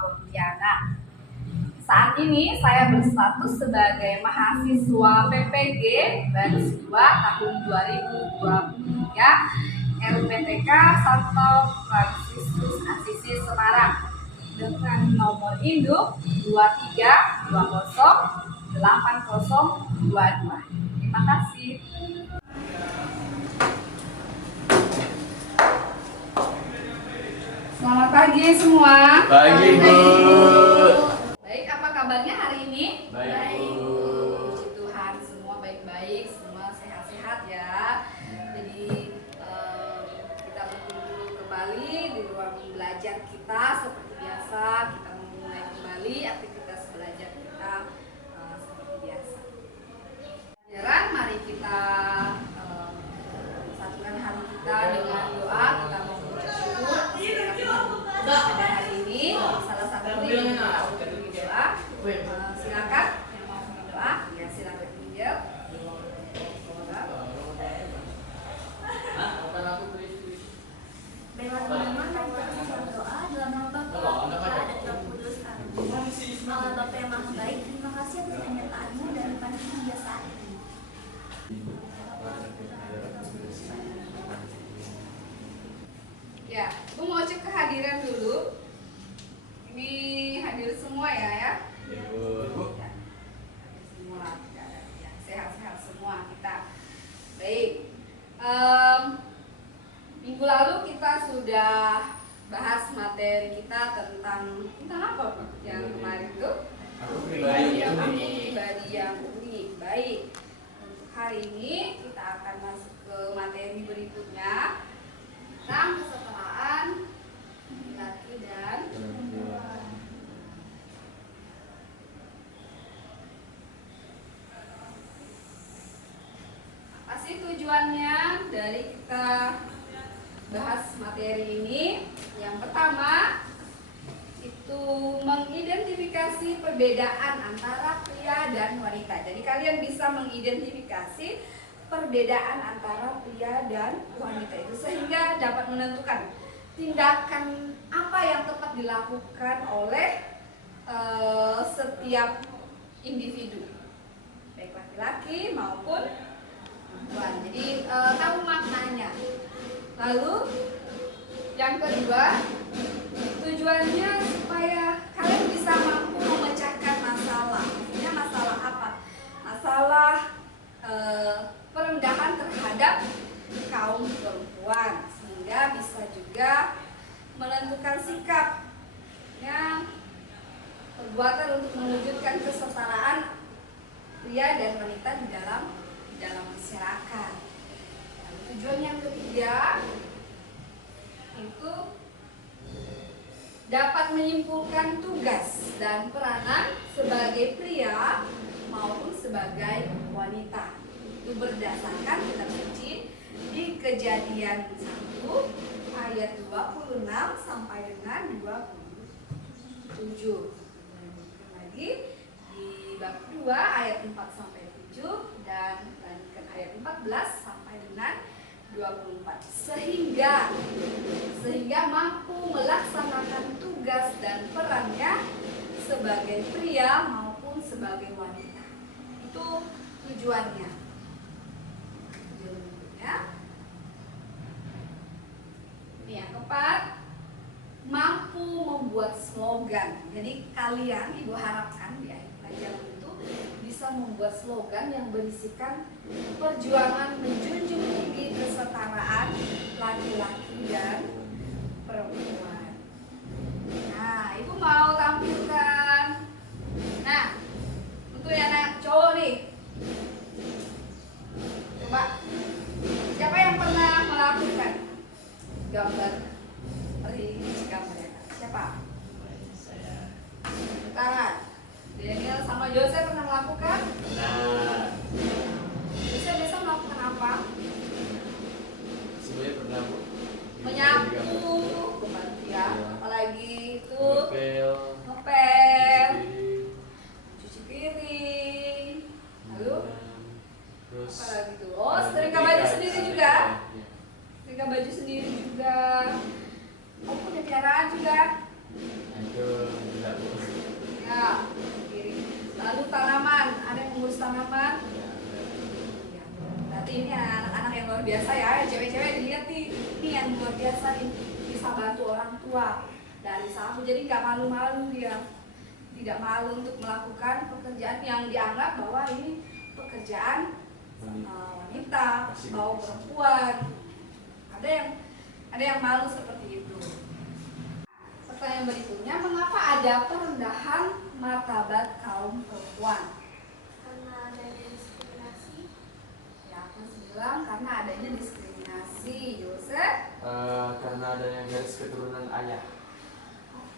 Portiana. Saat ini saya berstatus sebagai mahasiswa PPG Baris 2 tahun 2023 LPTK Santo Fransiskus Assisi Semarang dengan nomor induk 23208022. Terima kasih. Selamat pagi semua. Pagi, Bu. Baik, apa kabarnya hari ini? Baik, Bu. Puji Tuhan, semua baik-baik, semua sehat-sehat ya. Jadi kita berkumpul kembali di ruang belajar kita seperti biasa. Kita memulai kembali aktivitas belajar kita seperti biasa. Pelajaran, mari kita satukan hati kita dengan doa. Kita mau mengucap syukur pada hari ini. Salah satu doa. Silakan yang mau berdoa, ya silakan Injil. Lewat nama dan berdoa dalam nama Bapa dan Roh Kudus. Amin. Allah Bapa yang Maha Baik, terima kasih atas penyertaan-Mu dan pandangan Dia saat ini. Ya, Bu mau cek kehadiran dulu. Ini hadir semua ya. Ya, Bu. Ya, hadir semua, ya, sehat-sehat semua kita. Baik. Minggu lalu kita sudah bahas materi kita tentang apa Pak? Yang kemarin itu? Aku pribadi yang Aku unik. pribadi yang unik. Baik. Untuk hari ini kita akan masuk ke materi berikutnya tentang kesetaraan laki dan perempuan. Apa sih tujuannya dari kita bahas materi ini? Yang pertama itu mengidentifikasi perbedaan antara pria dan wanita. Jadi kalian bisa mengidentifikasi perbedaan antara pria dan wanita itu sehingga dapat menentukan tindakan apa yang tepat dilakukan oleh setiap individu, baik laki-laki maupun perempuan. Jadi tahu maknanya. Lalu yang kedua, tujuannya supaya kalian bisa mampu memecahkan masalah. Maksudnya masalah apa? Masalah perendahan terhadap kaum perempuan, sehingga bisa juga menentukan sikap yang perbuatan untuk mewujudkan kesetaraan pria dan wanita di dalam masyarakat. Lalu tujuan yang ketiga itu dapat menyimpulkan tugas dan peranan sebagai pria maupun sebagai wanita. Itu berdasarkan kitab suci di Kejadian 1 ayat 26 sampai dengan 27. Lagi di bab 2 ayat 4 sampai 7 dan lanjutkan ayat 14 sampai dengan 24. Sehingga mampu melaksanakan tugas dan perannya sebagai pria maupun sebagai wanita. Itu tujuannya. Ini yang keempat, mampu membuat slogan. Jadi kalian, Ibu harapkan di akhir pelajaran itu bisa membuat slogan yang berisikan perjuangan menjunjung tinggi kesetaraan laki-laki dan perempuan. Nah, Ibu mau tampilkan. Nah, untuk yang anak cowok nih, coba siapa yang pernah melakukan gambar seperti gambar ya? Siapa? Tangan. Daniel sama Jose pernah melakukan? Nah, Jose biasa melakukan apa? sebenarnya pernah, Bu. Menyapu, ya. Apalagi itu Ngepel. Sanaman? Ya. Ya. Berarti ini anak-anak yang luar biasa ya, cewek-cewek dilihat nih, ini yang luar biasa nih, bisa bantu orang tua dari sapu, jadi nggak malu-malu dia, tidak malu untuk melakukan pekerjaan yang dianggap bahwa ini pekerjaan wanita atau perempuan. Ada yang malu seperti itu. Pertanyaan berikutnya, mengapa ada perendahan martabat kaum perempuan? Karena adanya diskriminasi. Ya, aku bilang karena adanya diskriminasi. Yosef? Karena adanya garis keturunan ayah.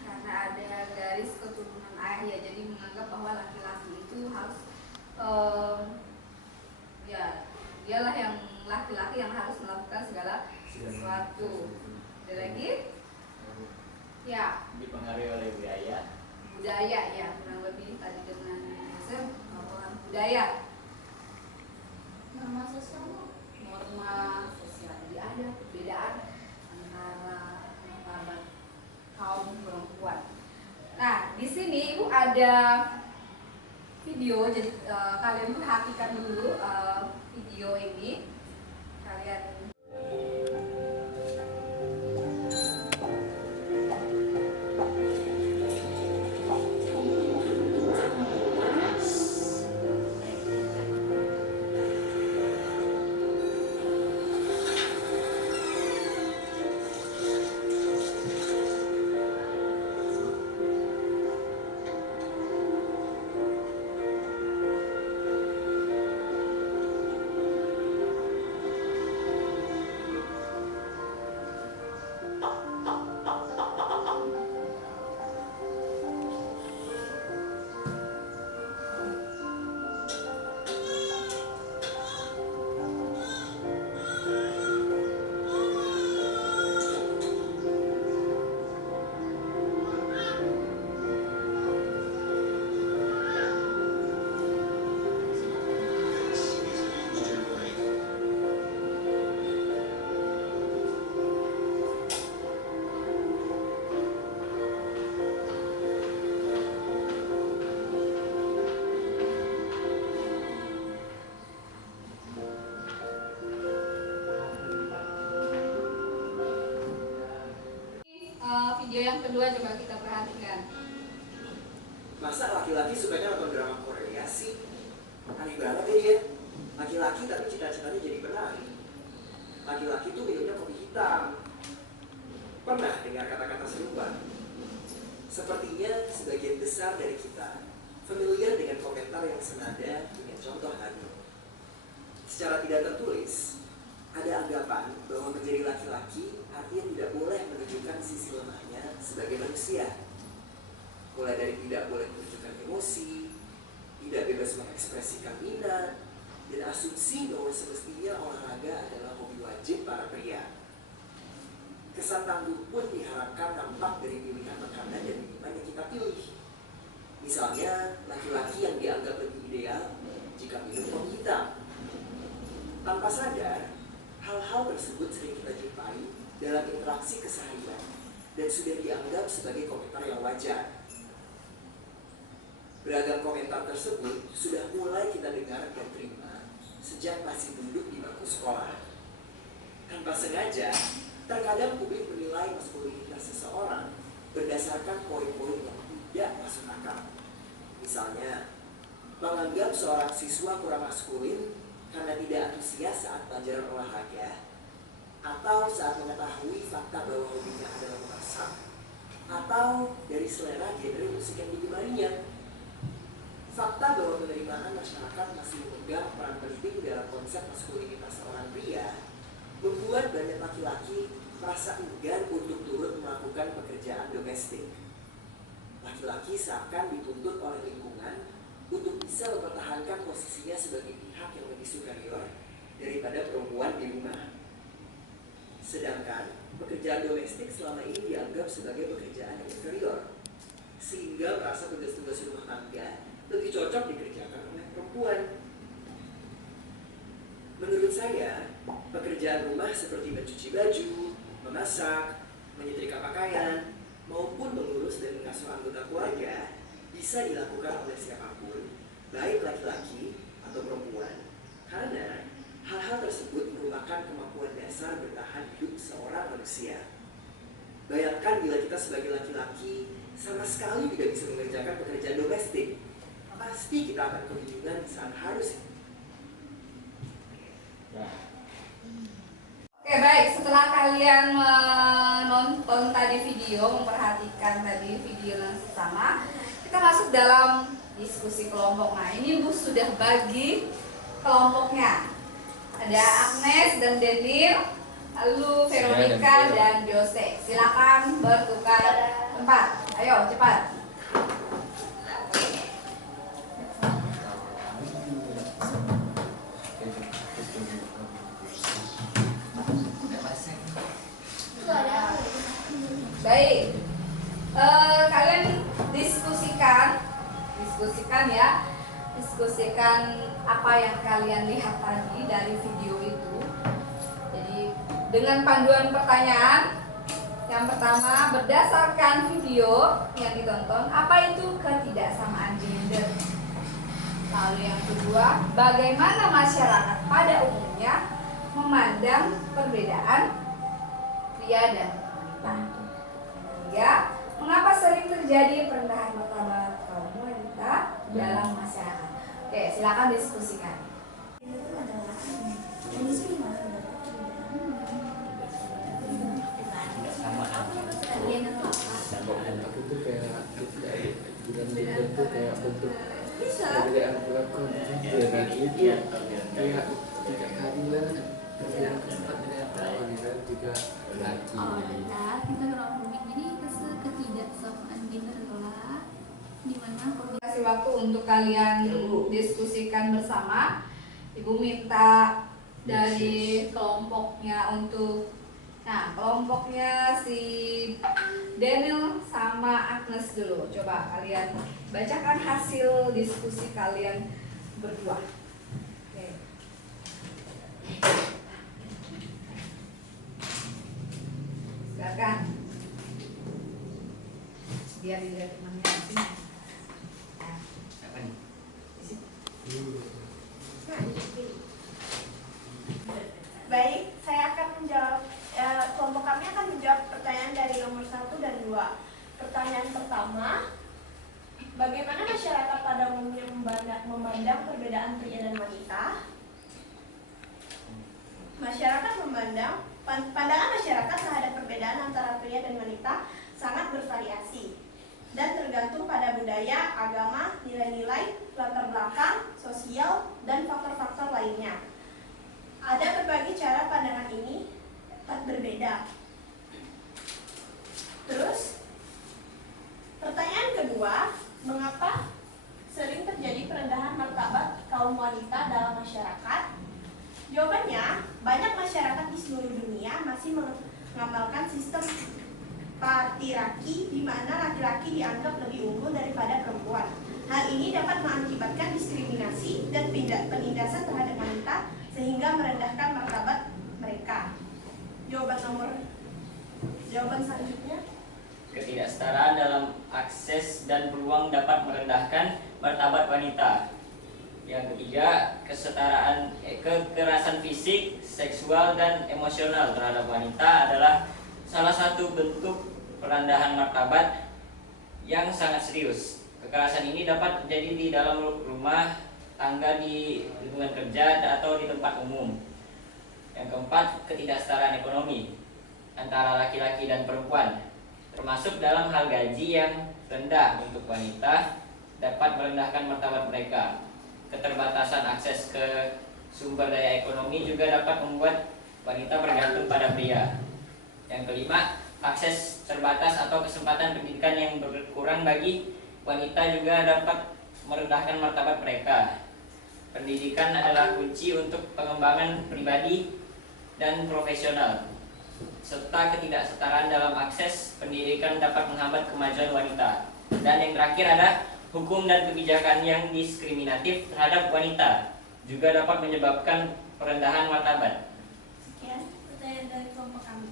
Karena ada garis keturunan ayah, ya, jadi menganggap bahwa laki-laki itu harus ya dialah yang laki-laki yang harus melakukan segala sesuatu. Ada lagi? Ya, Dipengaruhi oleh budaya. budaya, ya, kurang lebih tadi dengan Yosef merupakan budaya, Norma sosial. norma sosial. Jadi ada perbedaan antara martabat kaum perempuan. Nah, di sini Ibu ada video, jadi kalian perhatikan dulu video ini. Kalian video yang kedua coba kita perhatikan. Masa laki-laki sukanya nonton drama Korea sih? Aneh banget ya. Laki-laki tapi cita-citanya jadi penari. Laki-laki tuh minumnya kopi hitam. Pernah dengar kata-kata serupa? Sepertinya sebagian besar dari kita familiar dengan komentar yang senada dengan contoh tadi. Secara tidak tertulis, ada anggapan bahwa menjadi laki-laki artinya tidak boleh menunjukkan sisi lemahnya sebagai manusia. Mulai dari tidak boleh menunjukkan emosi, tidak bebas mengekspresikan minat, dan asumsi bahwa semestinya olahraga adalah hobi wajib para pria. Kesan tangguh pun diharapkan nampak dari pilihan makanan dan minuman yang kita pilih. Misalnya, laki-laki yang dianggap lebih ideal jika minum kopi hitam. Tanpa sadar, hal-hal tersebut sering kita jumpai dalam interaksi keseharian dan sudah dianggap sebagai komentar yang wajar. Beragam komentar tersebut sudah mulai kita dengar dan terima sejak masih duduk di bangku sekolah. Tanpa sengaja, terkadang publik menilai maskulinitas seseorang berdasarkan poin-poin yang tidak masuk akal. Misalnya, menganggap seorang siswa kurang maskulin karena tidak antusias saat pelajaran olahraga, atau saat mengetahui fakta bahwa hobinya adalah memasak, atau dari selera genre musik yang digemarinya. Fakta bahwa penerimaan masyarakat masih memegang peran penting dalam konsep maskulinitas seorang pria membuat banyak laki-laki merasa enggan untuk turut melakukan pekerjaan domestik. Laki-laki seakan dituntut oleh lingkungan untuk bisa mempertahankan posisinya sebagai pihak yang lebih superior daripada perempuan di rumah. Sedangkan pekerjaan domestik selama ini dianggap sebagai pekerjaan yang inferior, sehingga merasa tugas-tugas rumah tangga lebih cocok dikerjakan oleh perempuan. Menurut saya, pekerjaan rumah seperti mencuci baju, memasak, menyetrika pakaian, maupun mengurus dan mengasuh anggota keluarga bisa dilakukan oleh siapapun, baik laki-laki atau perempuan karena hal-hal tersebut merupakan kemampuan dasar bertahan hidup seorang manusia. Bayangkan bila kita sebagai laki-laki sama sekali tidak bisa mengerjakan pekerjaan domestik, pasti kita akan kebingungan saat harus. Oke baik, setelah kalian menonton tadi video, memperhatikan tadi video yang sama, kita masuk dalam diskusi kelompok. Nah ini Bu sudah bagi kelompoknya. Ada Agnes dan Daniel, lalu Veronica dan Jose. Silakan bertukar tempat. Ayo cepat. Baik, kalian diskusikan apa yang kalian lihat tadi dari video itu. Jadi dengan panduan pertanyaan, yang pertama berdasarkan video yang ditonton, apa itu ketidaksamaan gender? Lalu yang kedua, bagaimana masyarakat pada umumnya memandang perbedaan pria dan wanita? Ketiga, mengapa sering terjadi perendahan martabat kaum wanita dalam masyarakat? Oke, silakan diskusikan. Itu adalah manusia di mana terdapat perbedaan Aku tuh kayak gender tuh kayak bentuk perbedaan perilaku dan itu kayak tidak keadilan yang keempat dengan wanita juga laki. kita orang unik jadi ketidaksamaan gender adalah dimana Kasih waktu untuk kalian diskusikan bersama. Ibu minta dari kelompoknya untuk, nah kelompoknya si Daniel sama Agnes dulu. Coba kalian bacakan hasil diskusi kalian berdua. Oke. Silakan. Biar dilihat temannya di sini. Apa nih? Baik, saya akan menjawab, kelompok kami akan menjawab pertanyaan dari nomor 1 dan 2. Pertanyaan pertama, bagaimana masyarakat pada umumnya memandang perbedaan pria dan wanita? Pandangan masyarakat terhadap perbedaan antara pria dan wanita sangat bervariasi dan tergantung pada budaya, agama, nilai-nilai, latar belakang, sosial, dan faktor-faktor lainnya. Ada berbagai cara pandangan ini dapat berbeda. Terus, pertanyaan kedua, mengapa sering terjadi perendahan martabat kaum wanita dalam masyarakat? Jawabannya, banyak masyarakat di seluruh dunia masih mengamalkan sistem patriarki di mana laki-laki dianggap lebih unggul daripada perempuan. Hal ini dapat mengakibatkan diskriminasi dan penindasan terhadap wanita sehingga merendahkan martabat mereka. Jawaban selanjutnya, ketidaksetaraan dalam akses dan peluang dapat merendahkan martabat wanita. Yang ketiga, kekerasan fisik, seksual, dan emosional terhadap wanita adalah salah satu bentuk perendahan martabat yang sangat serius. Kekerasan ini dapat terjadi di dalam rumah tangga, di lingkungan kerja, atau di tempat umum. Yang keempat, ketidaksetaraan ekonomi antara laki-laki dan perempuan, termasuk dalam hal gaji yang rendah untuk wanita dapat merendahkan martabat mereka. Keterbatasan akses ke sumber daya ekonomi juga dapat membuat wanita bergantung pada pria. Yang kelima, akses terbatas atau kesempatan pendidikan yang berkurang bagi wanita juga dapat merendahkan martabat mereka. Pendidikan adalah kunci untuk pengembangan pribadi dan profesional, serta ketidaksetaraan dalam akses pendidikan dapat menghambat kemajuan wanita. Dan yang terakhir ada hukum dan kebijakan yang diskriminatif terhadap wanita juga dapat menyebabkan perendahan martabat. sekian pertanyaan dari kelompok kami.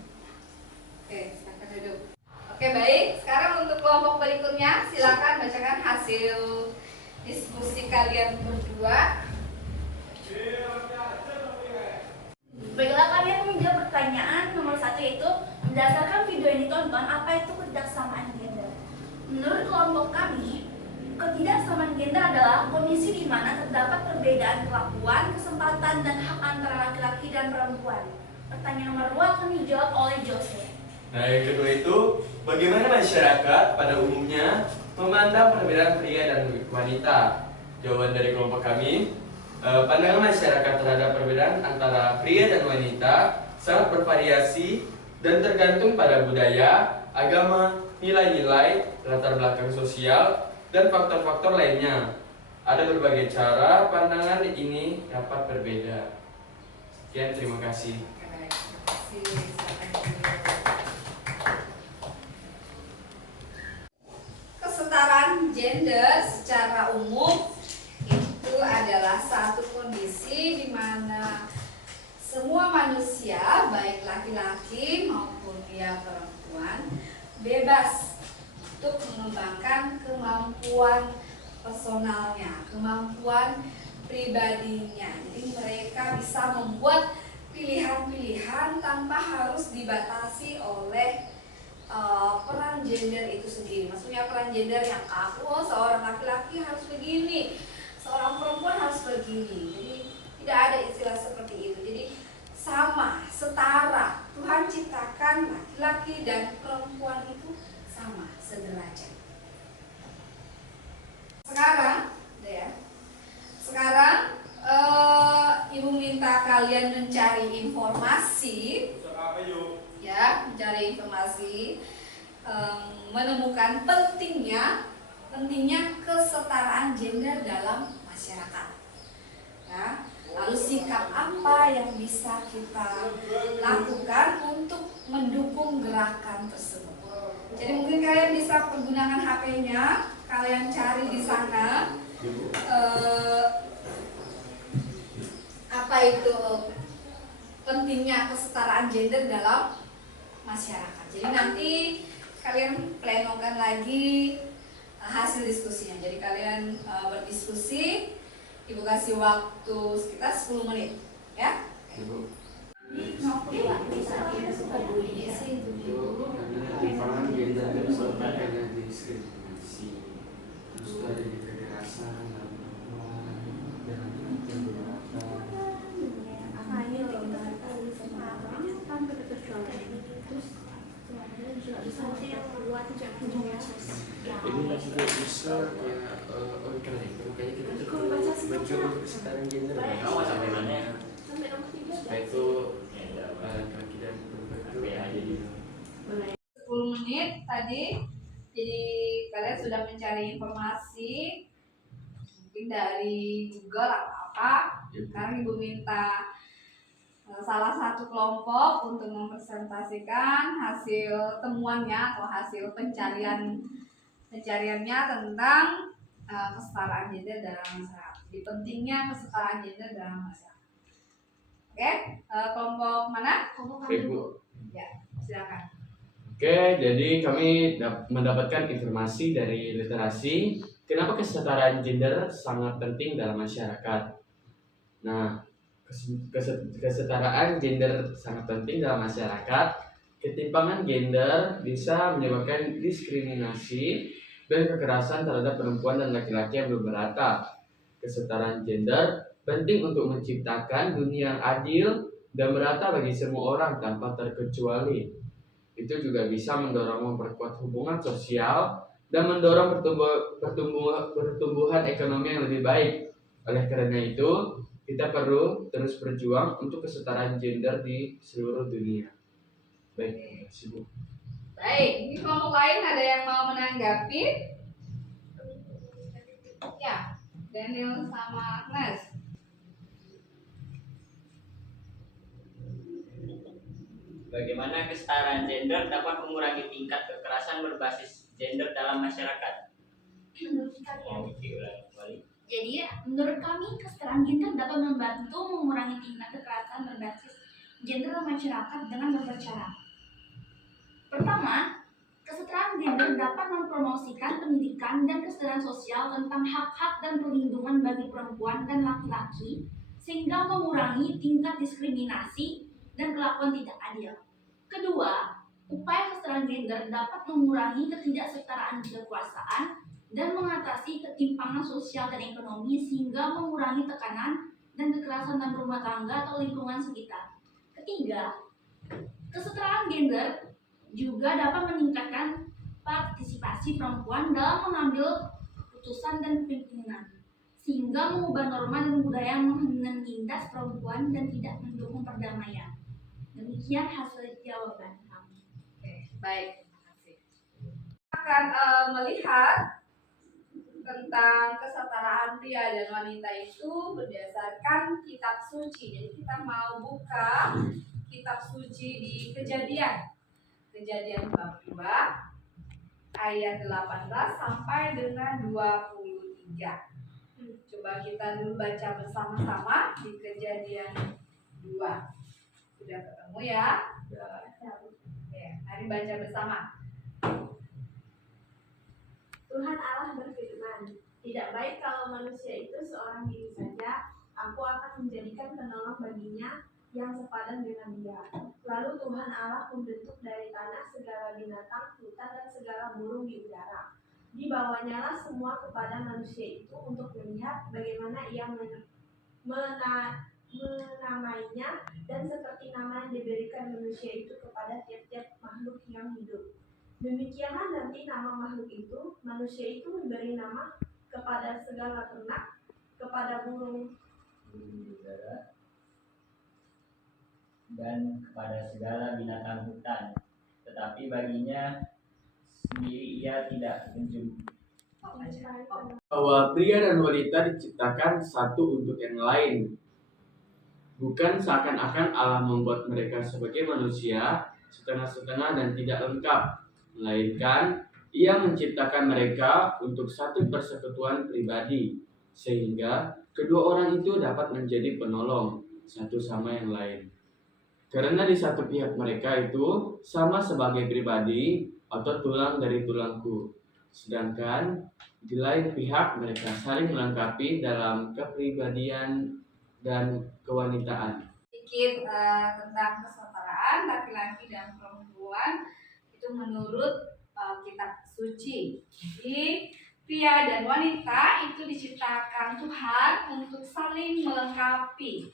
Oke, silakan duduk. Oke, baik. Sekarang untuk kelompok berikutnya, silakan bacakan hasil diskusi kalian berdua. Baiklah, kami akan menjawab pertanyaan nomor 1, yaitu berdasarkan video yang ditonton, apa itu ketidaksamaan gender? Menurut kelompok kami, ketidaksamaan gender adalah kondisi di mana terdapat perbedaan perlakuan, kesempatan, dan hak antara laki-laki dan perempuan. Pertanyaan nomor 2 akan dijawab oleh Jose. Nah, yang kedua itu, bagaimana masyarakat pada umumnya memandang perbedaan pria dan wanita? Jawaban dari kelompok kami, pandangan masyarakat terhadap perbedaan antara pria dan wanita sangat bervariasi dan tergantung pada budaya, agama, nilai-nilai, latar belakang sosial, dan faktor-faktor lainnya. Ada berbagai cara pandangan ini dapat berbeda. Sekian, terima kasih. Terima kasih. Silakan dijawab. Kesetaraan gender secara umum itu adalah satu kondisi di mana semua manusia, baik laki-laki maupun pria perempuan, bebas untuk mengembangkan kemampuan personalnya, kemampuan pribadinya. Jadi mereka bisa membuat pilihan-pilihan tanpa harus dibatasi oleh peran gender itu sendiri. Maksudnya peran gender yang kaku, seorang laki-laki harus begini, seorang perempuan harus begini. Jadi tidak ada istilah seperti itu. Jadi sama, setara. Tuhan ciptakan laki-laki dan perempuan itu sama, sederajat. Sekarang Ibu minta kalian mencari informasi, ya, mencari informasi, menemukan pentingnya kesetaraan gender dalam masyarakat. Ya, lalu sikap apa yang bisa kita lakukan untuk mendukung gerakan tersebut. Jadi mungkin kalian bisa menggunakan HP-nya, kalian cari di sana apa itu pentingnya kesetaraan gender dalam masyarakat. Jadi nanti kalian plenokan lagi hasil diskusinya. Jadi kalian berdiskusi, Ibu kasih waktu sekitar 10 menit, ya. Ibu, Bisa sih itu karena timbangan gender itu sampai karena diskriminasi, terus itu ada di kekerasan dalam perempuan dan beberapa ini juga bisa kayak karena itu kayaknya kita perlu berjuang untuk kesetaraan gender supaya itu laki dan perempuan itu jadi 10 menit tadi. Jadi kalian sudah mencari informasi mungkin dari Google atau apa. Sekarang Ibu minta salah satu kelompok untuk mempresentasikan hasil temuannya atau hasil pencariannya tentang kesetaraan gender dalam masyarakat. Jadi pentingnya kesetaraan gender dalam masyarakat. Oke, kelompok mana? Kelompok kami. Ibu. Ya, silakan. Oke, jadi kami mendapatkan informasi dari literasi kenapa kesetaraan gender sangat penting dalam masyarakat. Nah, kesetaraan gender sangat penting dalam masyarakat. Ketimpangan gender bisa menyebabkan diskriminasi dan kekerasan terhadap perempuan dan laki-laki yang belum merata. Kesetaraan gender penting untuk menciptakan dunia yang adil dan merata bagi semua orang tanpa terkecuali. Itu juga bisa mendorong memperkuat hubungan sosial dan mendorong pertumbuhan ekonomi yang lebih baik. Oleh karena itu, kita perlu terus berjuang untuk kesetaraan gender di seluruh dunia. Baik, terima kasih Bu. Baik, ini kelompok lain ada yang mau menanggapi? Ya, Daniel sama Agnes. Bagaimana kesetaraan gender dapat mengurangi tingkat kekerasan berbasis gender dalam masyarakat? Menurut kalian? Diulang kembali. Jadi, menurut kami, kesetaraan gender dapat membantu mengurangi tingkat kekerasan berbasis gender dalam masyarakat dengan beberapa cara. Pertama, kesetaraan gender dapat mempromosikan pendidikan dan kesadaran sosial tentang hak-hak dan perlindungan bagi perempuan dan laki-laki, sehingga mengurangi tingkat diskriminasi dan kelakuan tidak adil. Kedua, upaya kesetaraan gender dapat mengurangi ketidaksetaraan kekuasaan dan mengatasi ketimpangan sosial dan ekonomi sehingga mengurangi tekanan dan kekerasan dalam rumah tangga atau lingkungan sekitar. Ketiga, kesetaraan gender juga dapat meningkatkan partisipasi perempuan dalam mengambil keputusan dan kepemimpinan, sehingga mengubah norma dan budaya yang menindas perempuan dan tidak mendukung perdamaian. Demikian hasil jawaban kami. Oke, baik, terima kasih. Akan melihat tentang kesetaraan pria dan wanita itu berdasarkan kitab suci. Jadi kita mau buka kitab suci di Kejadian bab 2 ayat 18 sampai dengan 23. Coba kita dulu baca bersama-sama di Kejadian 2. Sudah ketemu ya? Ya, mari baca bersama. Tuhan Allah berfirman, tidak baik kalau manusia itu seorang diri saja, aku akan menjadikan penolong baginya yang sepadan dengan dia. Lalu Tuhan Allah membentuk dari tanah segala binatang hutan dan segala burung di udara. Dibawanyalah semua kepada manusia itu untuk melihat bagaimana ia menamainya, dan seperti nama yang diberikan manusia itu kepada tiap-tiap makhluk yang hidup. Demikianlah nanti nama makhluk itu, manusia itu memberi nama kepada segala ternak, kepada burung di udara, dan kepada segala binatang hutan. Tetapi baginya sendiri ia tidak bahwa pria dan wanita diciptakan satu untuk yang lain. Bukan seakan-akan Allah membuat mereka sebagai manusia setengah-setengah dan tidak lengkap, melainkan Ia menciptakan mereka untuk satu persekutuan pribadi, sehingga kedua orang itu dapat menjadi penolong satu sama yang lain. Karena di satu pihak mereka itu sama sebagai pribadi atau tulang dari tulangku, sedangkan di lain pihak mereka saling melengkapi dalam kepribadian dan kewanitaan. Sedikit tentang kesetaraan laki-laki dan perempuan itu menurut kitab suci. Jadi pria dan wanita itu diciptakan Tuhan untuk saling melengkapi,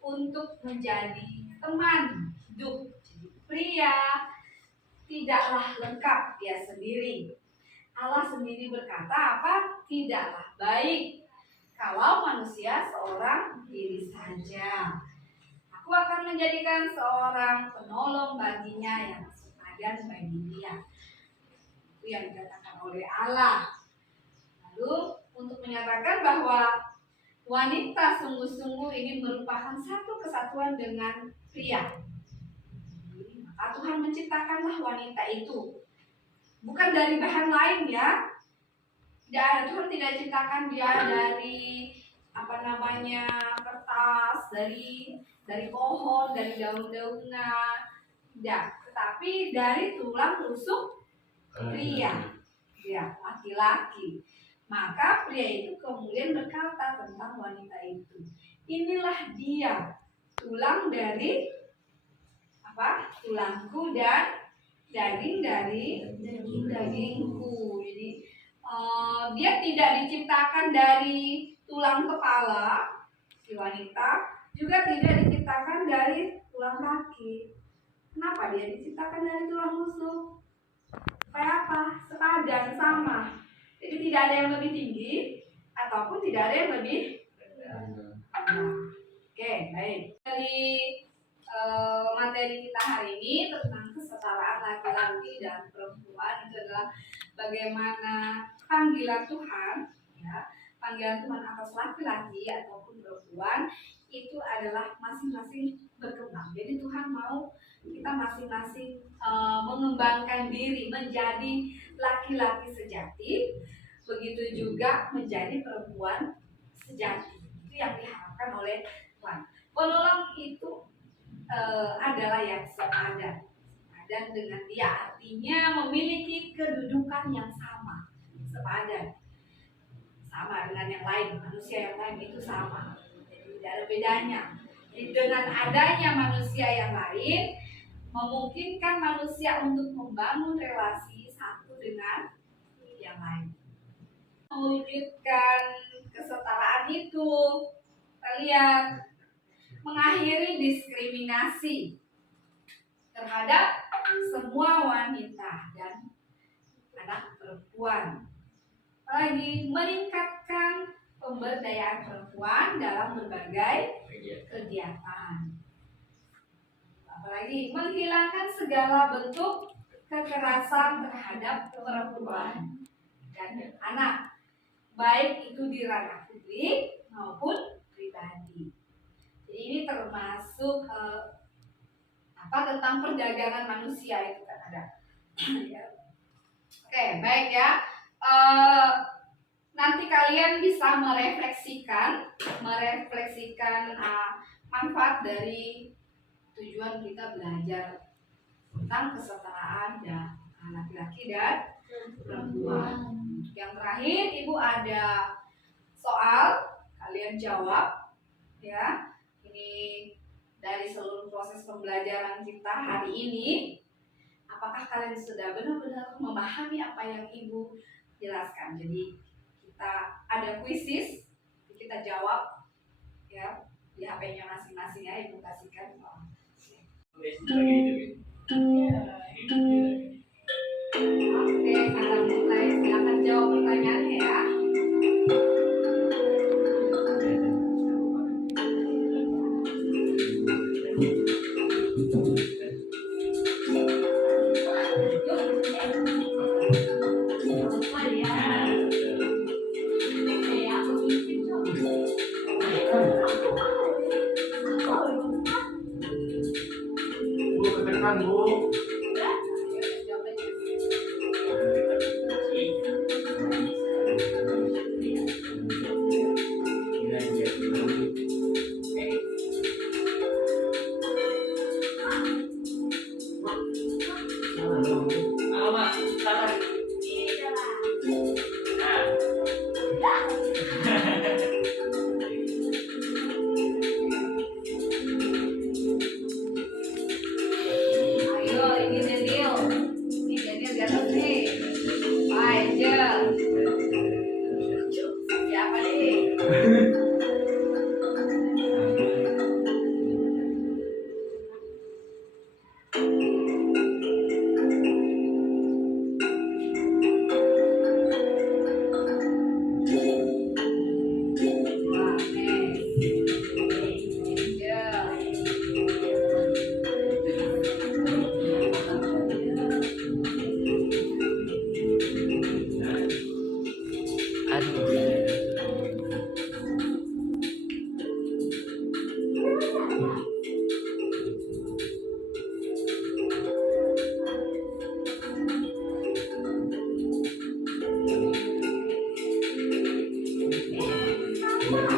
untuk menjadi teman hidup. Jadi pria tidaklah lengkap dia sendiri. Allah sendiri berkata apa? Tidaklah baik kalau manusia seorang diri saja. Aku akan menjadikan seorang penolong baginya yang sepadan bagi dia. Itu yang dikatakan oleh Allah. Lalu untuk menyatakan bahwa wanita sungguh-sungguh ini merupakan satu kesatuan dengan pria. Maka Tuhan menciptakanlah wanita itu. Bukan dari bahan lain ya. Tidak ada, Tuhan tidak ciptakan dia dari kertas, dari pohon, dari daun-daunan. Tidak, tetapi dari tulang rusuk pria, ya, laki-laki. Maka pria itu kemudian berkata tentang wanita itu, inilah dia, tulang dari tulangku dan daging dari dagingku. Jadi dia tidak diciptakan dari tulang kepala si wanita, juga tidak diciptakan dari tulang kaki. Kenapa dia diciptakan dari tulang rusuk? Supaya apa? Sepadan, sama. Jadi tidak ada yang lebih tinggi ataupun tidak ada yang lebih rendah. Oke, baik. Dari materi kita hari ini tentang kesetaraan laki-laki dan perempuan itu adalah bagaimana panggilan Tuhan, ya, panggilan Tuhan atas laki-laki ataupun perempuan itu adalah masing-masing berkembang. Jadi Tuhan mau kita masing-masing mengembangkan diri menjadi laki-laki sejati, begitu juga menjadi perempuan sejati. Itu yang diharapkan oleh Tuhan. Penolong itu adalah yang sepadan dengan dia, artinya memiliki kedudukan yang sama, sepadan, sama dengan yang lain, manusia yang lain itu sama. Jadi tidak ada bedanya. Jadi dengan adanya manusia yang lain, memungkinkan manusia untuk membangun relasi satu dengan yang lain. Mewujudkan kesetaraan itu, kita lihat, mengakhiri diskriminasi terhadap semua wanita dan anak perempuan. Apalagi meningkatkan pemberdayaan perempuan dalam berbagai kegiatan. Apalagi menghilangkan segala bentuk kekerasan terhadap perempuan dan anak, baik itu di ranah publik maupun pribadi. Jadi ini termasuk tentang perdagangan manusia itu kan ada. Oke, baik ya. Nanti kalian bisa merefleksikan manfaat dari tujuan kita belajar tentang kesetaraan dan laki-laki dan perempuan. Yang terakhir, Ibu ada soal, kalian jawab ya. Ini dari seluruh proses pembelajaran kita hari ini, apakah kalian sudah benar-benar memahami apa yang Ibu jelaskan? Jadi kita ada kuisis, kita jawab ya di HP-nya masing-masing ya, Ibu kasihkan. Oke, sekarang mulai, silakan jawab pertanyaannya ya. Bu, ketekan Bu. Alamak, sabar. Ayo, ini Daniel jatuh nih. Angel. Siapa nih? Wah,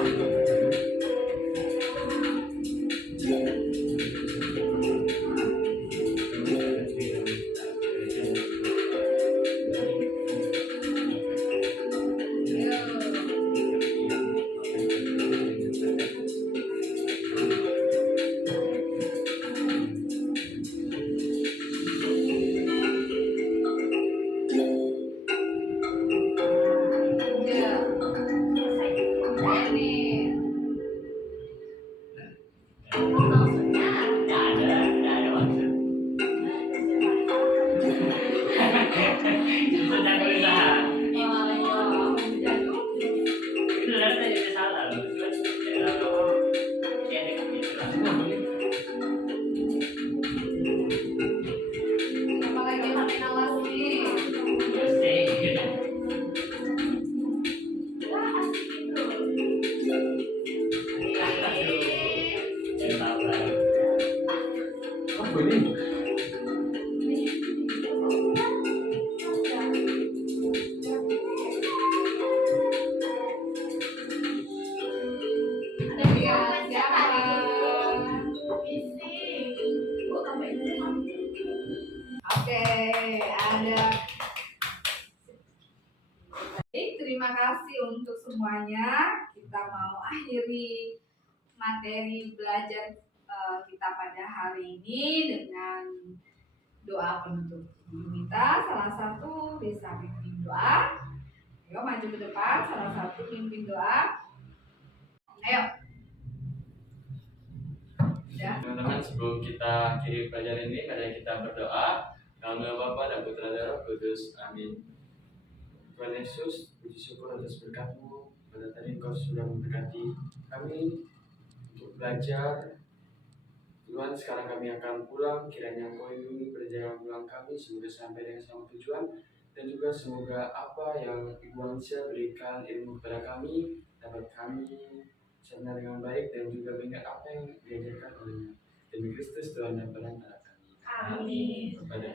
Terima kasih untuk semuanya. Kita mau akhiri materi belajar kita pada hari ini dengan doa penutup. Minta salah satu bisa pimpin doa. Ayo maju ke depan, salah satu pimpin doa. Ayo. Ya. Teman-teman, sebelum kita akhiri pelajaran ini, mari kita berdoa. Dalam nama Bapa dan Putra dan Roh Kudus. Amin. Tuhan Yesus, puji syukur atas berkat-Mu. Pada tadi Engkau sudah memberkati kami untuk belajar. Tuhan, sekarang kami akan pulang. Kiranya Engkau lindungi perjalanan pulang kami, semoga sampai dengan selamat tujuan. Dan juga semoga apa yang Ibu Anissa berikan ilmu kepada kami dapat kami cerna dengan baik dan juga mengingat apa yang diajarkan olehnya. Demi Kristus Tuhan dan perantara kami. Amin. Kepada